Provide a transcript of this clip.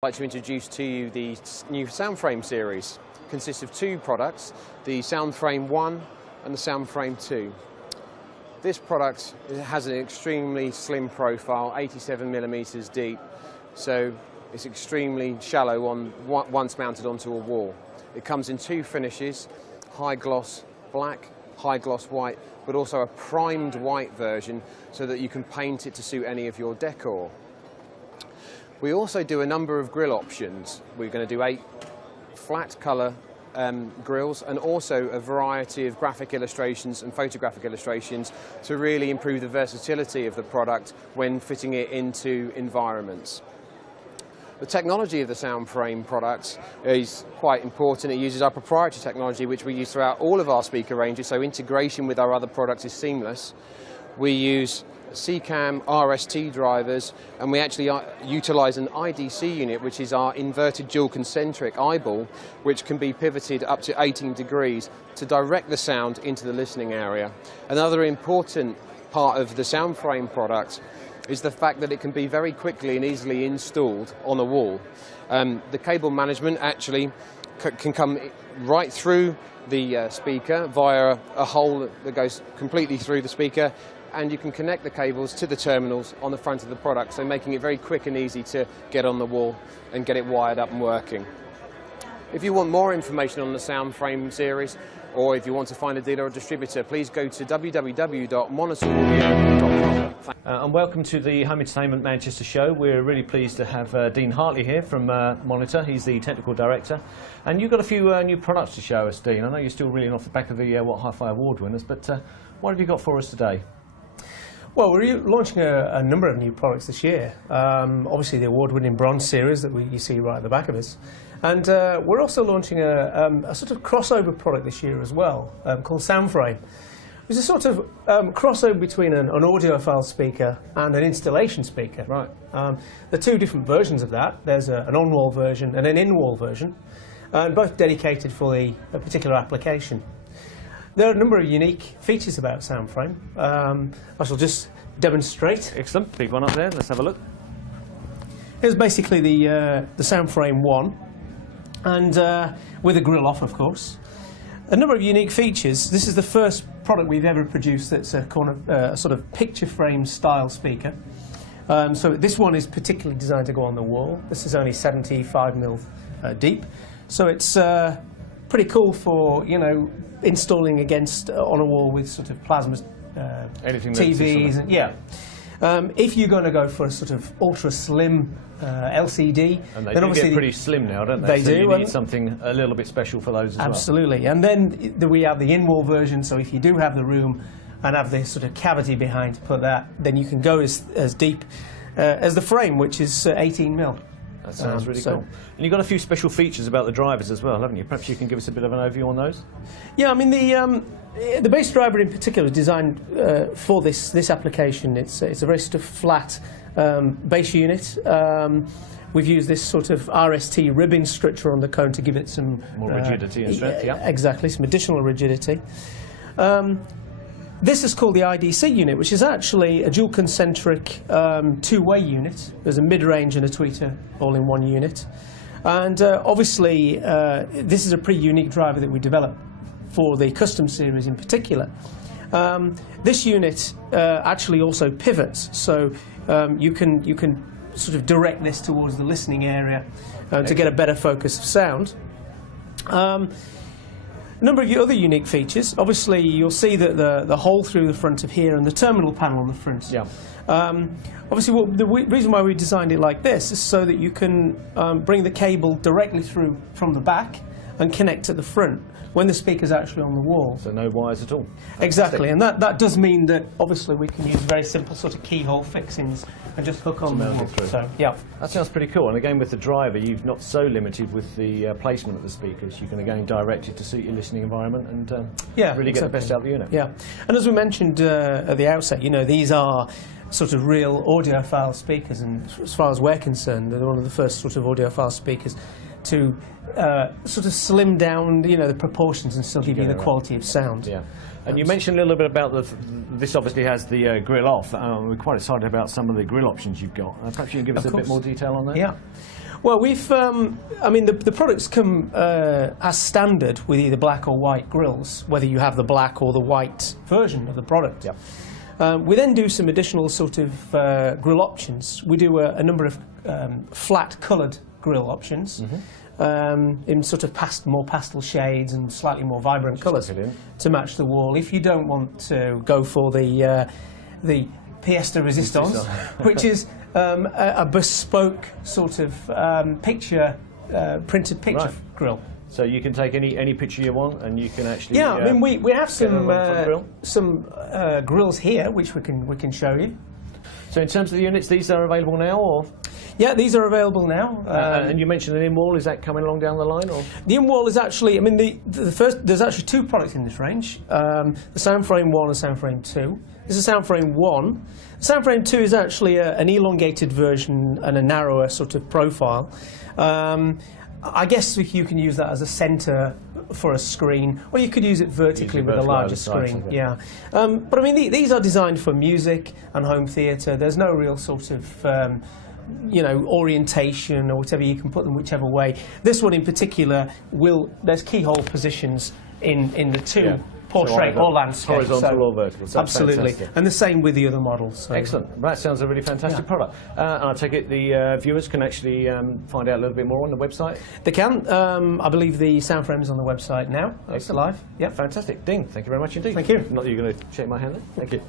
I'd like to introduce to you the new SoundFrame series. It consists of two products, the SoundFrame 1 and the SoundFrame 2. This product has an extremely slim profile, 87mm deep, so it's extremely shallow once mounted onto a wall. It comes in two finishes, high gloss black, high gloss white, but also a primed white version so that you can paint it to suit any of your decor. We also do a number of grill options. We're going to do 8 flat colour grills and also a variety of graphic illustrations and photographic illustrations to really improve the versatility of the product when fitting it into environments. The technology of the SoundFrame products is quite important. It uses our proprietary technology, which we use throughout all of our speaker ranges, so integration with our other products is seamless. We use CCAM RST drivers, and we actually utilise an IDC unit, which is our inverted dual concentric eyeball, which can be pivoted up to 18 degrees to direct the sound into the listening area. Another important part of the SoundFrame product is the fact that it can be very quickly and easily installed on a wall. The cable management actually can come right through the speaker via a hole that goes completely through the speaker, and you can connect the cables to the terminals on the front of the product, so making it very quick and easy to get on the wall and get it wired up and working. If you want more information on the SoundFrame series, or if you want to find a dealer or distributor, please go to www.monitoraudio.com. And welcome to the Home Entertainment Manchester show. We're really pleased to have Dean Hartley here from Monitor. He's the technical director. And you've got a few new products to show us, Dean. I know you're still reeling off the back of the What Hi-Fi Award winners, but what have you got for us today? Well, we're launching a number of new products this year. Obviously the award-winning Bronze series that you see right at the back of us. And we're also launching a sort of crossover product this year as well, called SoundFrame. It's a sort of crossover between an audiophile speaker and an installation speaker. Right. There are two different versions of that. There's an on-wall version and an in-wall version, both dedicated for a particular application. There are a number of unique features about SoundFrame. I shall just demonstrate. Excellent. Big one up there. Let's have a look. Here's basically the SoundFrame 1, and with a grill off, of course. A number of unique features. This is the first product we've ever produced that's a sort of picture frame style speaker. So this one is particularly designed to go on the wall. This is only 75mm deep, so it's pretty cool for, you know, installing against on a wall with sort of plasma TVs. And, yeah. If you're going to go for a sort of ultra slim LCD, and they then do obviously get pretty slim now, don't they? They so do. You need something a little bit special for those as absolutely. Well. And then we have the in-wall version. So if you do have the room and have this sort of cavity behind to put that, then you can go as deep as the frame, which is 18mm. That sounds really cool. And you've got a few special features about the drivers as well, haven't you? Perhaps you can give us a bit of an overview on those? Yeah, I mean, the bass driver in particular is designed for this application. It's a very sort of flat bass unit. We've used this sort of RST ribbon structure on the cone to give it some more rigidity and strength, yeah. Exactly, some additional rigidity. This is called the IDC unit, which is actually a dual concentric two-way unit. There's a mid-range and a tweeter all in one unit. And obviously, this is a pretty unique driver that we developed for the custom series in particular. This unit actually also pivots, so you can sort of direct this towards the listening area to get a better focus of sound. A number of other unique features. Obviously, you'll see that the hole through the front of here and the terminal panel on the front. Yeah. Obviously, the reason why we designed it like this is so that you can bring the cable directly through from the back and connect at the front when the speaker's actually on the wall. So no wires at all. Exactly, and that does mean that obviously we can use very simple sort of keyhole fixings and just hook on the wall. So, yeah. That sounds pretty cool. And again, with the driver, you're not so limited with the placement of the speakers. You can again direct it to suit your listening environment and really get the best out of the unit. Yeah, and as we mentioned at the outset, you know, these are sort of real audiophile speakers, and as far as we're concerned, they're one of the first sort of audiophile speakers to sort of slim down, you know, the proportions and still give you the quality of sound. Yeah. And you mentioned a little bit about this obviously has the grill off. We're quite excited about some of the grill options you've got. Perhaps you can give us a bit more detail on that? Yeah. Well, we've, I mean, the products come as standard with either black or white grills, whether you have the black or the white version of the product. Yep. We then do some additional sort of grill options. We do a number of flat coloured grill options in sort of more pastel shades and slightly more vibrant colours to match the wall. If you don't want to go for the pièce de résistance, which is a bespoke sort of printed picture grill. So you can take any picture you want, and you can actually. Yeah, I mean we have some grills here which we can show you. So in terms of the units, these are available now, or? Yeah, these are available now. And you mentioned an in-wall. Is that coming along down the line, or? The in-wall is actually, I mean, the first. There's actually two products in this range: the SoundFrame 1 and SoundFrame 2. This is SoundFrame 1. SoundFrame 2 is actually an elongated version and a narrower sort of profile. I guess you can use that as a centre for a screen, or you could use it vertically with a larger screen. Yeah, but I mean these are designed for music and home theatre. There's no real sort of orientation or whatever. You can put them whichever way. This one in particular there's keyhole positions in the two. Yeah. Portrait or landscape. Horizontal or vertical. Absolutely. Fantastic. And the same with the other models. So. Excellent. That sounds a really fantastic product. And I take it the viewers can actually find out a little bit more on the website? They can. I believe the SoundFrame is on the website now. It's live. Yeah, fantastic. Dean, thank you very much indeed. Thank you. Not that you're going to shake my hand then. Thank you.